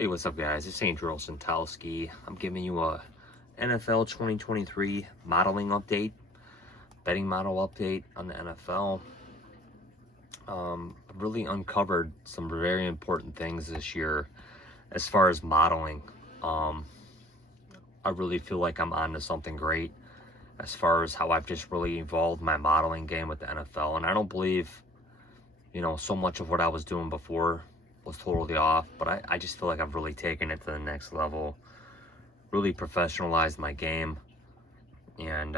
Hey, what's up, guys? It's Andrew Santowski. I'm giving you a NFL 2023 modeling update, betting model update on the NFL. I've really uncovered some very important things this year as far as modeling. I really feel like I'm onto something great as far as how I've just really evolved my modeling game with the NFL. And I don't believe, so much of what I was doing before was totally off, but I just feel like I've really taken it to the next level, really professionalized my game, and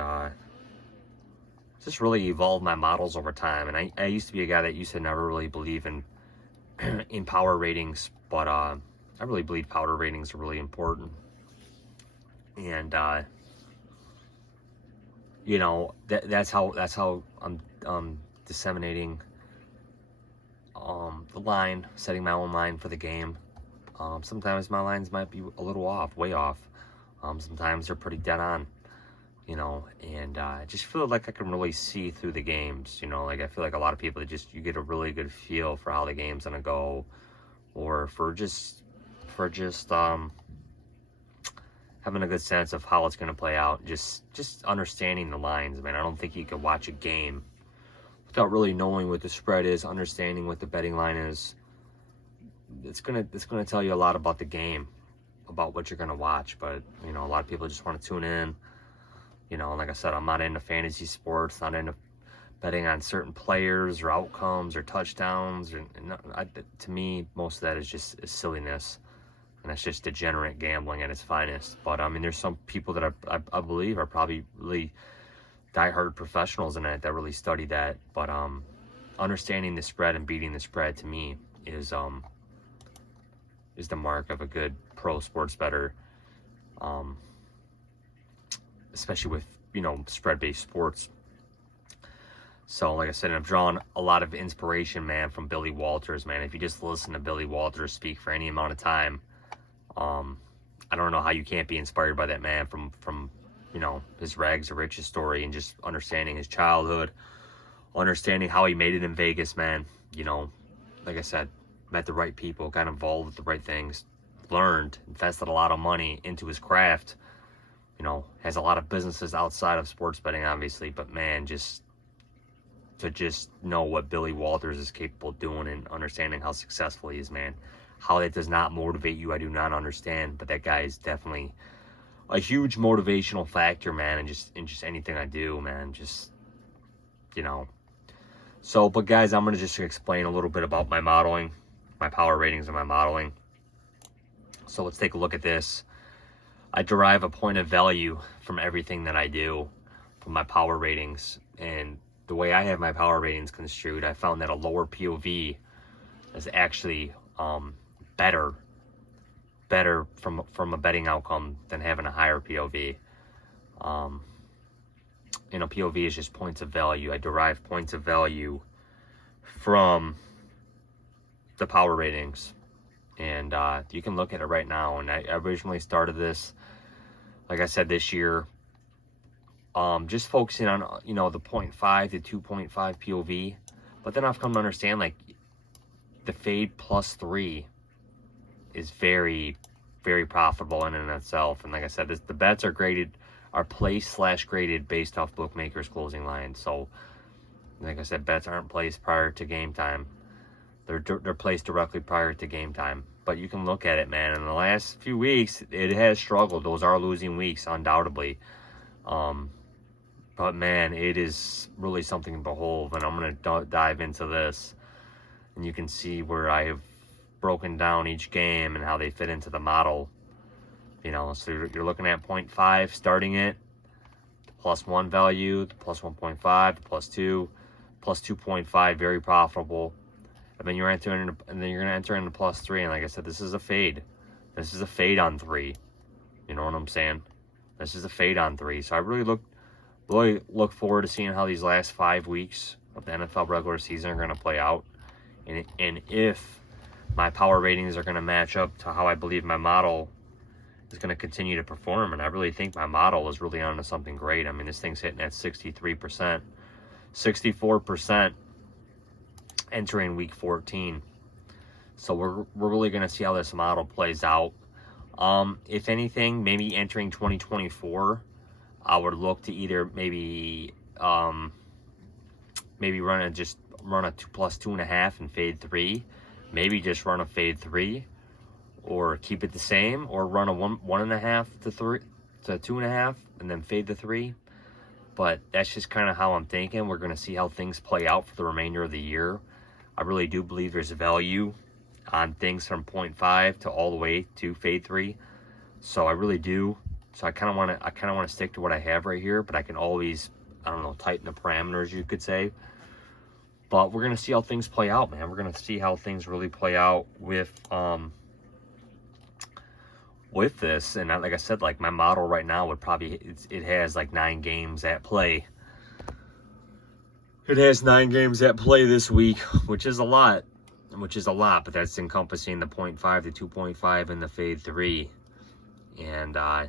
just really evolved my models over time. And I used to be a guy that used to never really believe in in power ratings, but I really believe power ratings are really important. And that's how I'm disseminating the line, setting my own line for the game. Sometimes my lines might be a little off, way off. Sometimes they're pretty dead on, and I just feel like I can really see through the games, like I feel like a lot of people, you get a really good feel for how the game's gonna go, or for just having a good sense of how it's gonna play out, just understanding the lines, man. I don't think you could watch a game without really knowing what the spread is, understanding what the betting line is. It's gonna tell you a lot about the game, about what you're gonna watch. But a lot of people just want to tune in. Like I said, I'm not into fantasy sports, not into betting on certain players or outcomes or touchdowns. To me, most of that is just silliness, and it's just degenerate gambling at its finest. But I mean, there's some people that I believe are probably really diehard professionals in it that really study that. But understanding the spread and beating the spread, to me, is the mark of a good pro sports bettor, especially with spread-based sports. So like I said, I've drawn a lot of inspiration, man, from Billy Walters, man. If you just listen to Billy Walters speak for any amount of time, I don't know how you can't be inspired by that man, from his rags to riches story, and just understanding his childhood, understanding how he made it in Vegas, man. Like I said, met the right people, got involved with the right things, learned, invested a lot of money into his craft, has a lot of businesses outside of sports betting, obviously, but man, to know what Billy Walters is capable of doing and understanding how successful he is, man. How that does not motivate you, I do not understand, but that guy is definitely a huge motivational factor, man, and just anything I do, man, So, but guys, I'm going to just explain a little bit about my modeling, my power ratings and my modeling. So let's take a look at this. I derive a point of value from everything that I do, from my power ratings. And the way I have my power ratings construed, I found that a lower POV is actually better from a betting outcome than having a higher POV. POV is just points of value. I derive points of value from the power ratings, and you can look at it right now. And I originally started this, like I said, this year, just focusing on the 0.5 to 2.5 POV, but then I've come to understand, like, the fade +3 is very, very profitable in and of itself. And like I said, the bets are placed/graded based off bookmakers' closing lines. So like I said, bets aren't placed prior to game time. They're placed directly prior to game time. But you can look at it, man. In the last few weeks, it has struggled. Those are losing weeks, undoubtedly. But man, it is really something to behold. And I'm going to dive into this, and you can see where I have broken down each game and how they fit into the model. So you're looking at 0.5, starting it, the +1 value, the +1.5, the +2, +2.5, very profitable. And then you're going to enter into +3. And like I said, this is a fade. This is a fade on 3. You know what I'm saying? This is a fade on 3. So I really look forward to seeing how these last 5 weeks of the NFL regular season are going to play out, and if my power ratings are going to match up to how I believe my model is going to continue to perform. And I really think my model is really onto something great. I mean, this thing's hitting at 63%, 64% entering week 14. So we're really going to see how this model plays out. If anything, maybe entering 2024, I would look to either maybe run a 2 plus 2.5 and fade 3, maybe just run a fade 3, or keep it the same, or run a 1.5 to 3 to 2.5 and then fade the 3. But that's just kind of how I'm thinking. We're going to see how things play out for the remainder of the year. I really do believe there's a value on things from 0.5 to all the way to fade 3. So I really do. So I kind of want to stick to what I have right here, but I can always, I don't know, tighten the parameters, you could say. But we're going to see how things play out, man. We're going to see how things really play out with this. And like I said, like my model right now would probably, it has like 9 games at play. It has 9 games at play this week, which is a lot, but that's encompassing the 0.5 to 2.5 and the fade 3. And I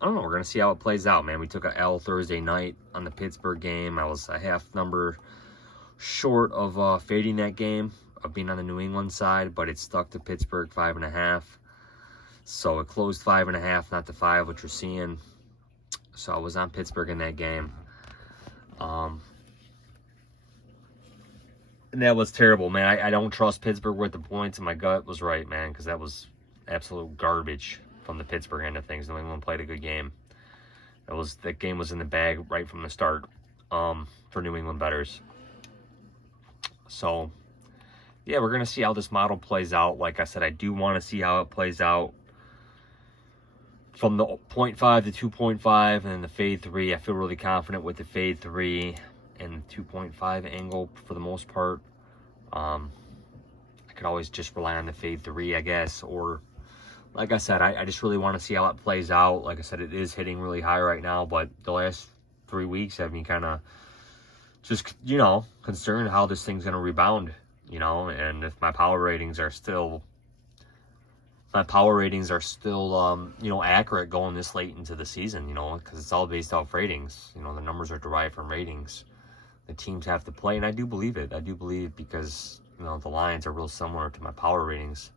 don't know, we're going to see how it plays out, man. We took a L Thursday night on the Pittsburgh game. I was a half number short of fading that game, of being on the New England side, but it stuck to Pittsburgh 5.5. So it closed 5.5, not the 5, which you're seeing. So I was on Pittsburgh in that game. And that was terrible, man. I don't trust Pittsburgh with the points, and my gut was right, man, because that was absolute garbage from the Pittsburgh end of things. New England played a good game. That game was in the bag right from the start for New England bettors. So, yeah, we're going to see how this model plays out. Like I said, I do want to see how it plays out from the 0.5 to 2.5 and then the fade 3. I feel really confident with the fade 3 and the 2.5 angle for the most part. I could always just rely on the fade 3, I guess. Or, like I said, I just really want to see how it plays out. Like I said, it is hitting really high right now, but the last 3 weeks have me kind of just, you know, concerned how this thing's going to rebound, you know, and if my power ratings are still, you know, accurate going this late into the season, you know, because it's all based off ratings. You know, the numbers are derived from ratings. The teams have to play, and I do believe it. I do believe because, you know, the lines are real similar to my power ratings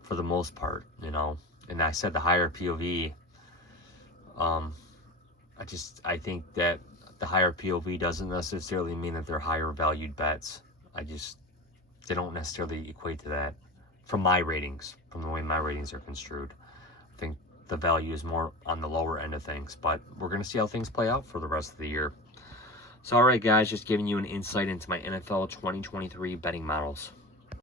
for the most part, you know. And I said the higher POV, I think that the higher POV doesn't necessarily mean that they're higher valued bets. They don't necessarily equate to that from my ratings, from the way my ratings are construed. I think the value is more on the lower end of things, but we're going to see how things play out for the rest of the year. So, all right, guys, just giving you an insight into my NFL 2023 betting models.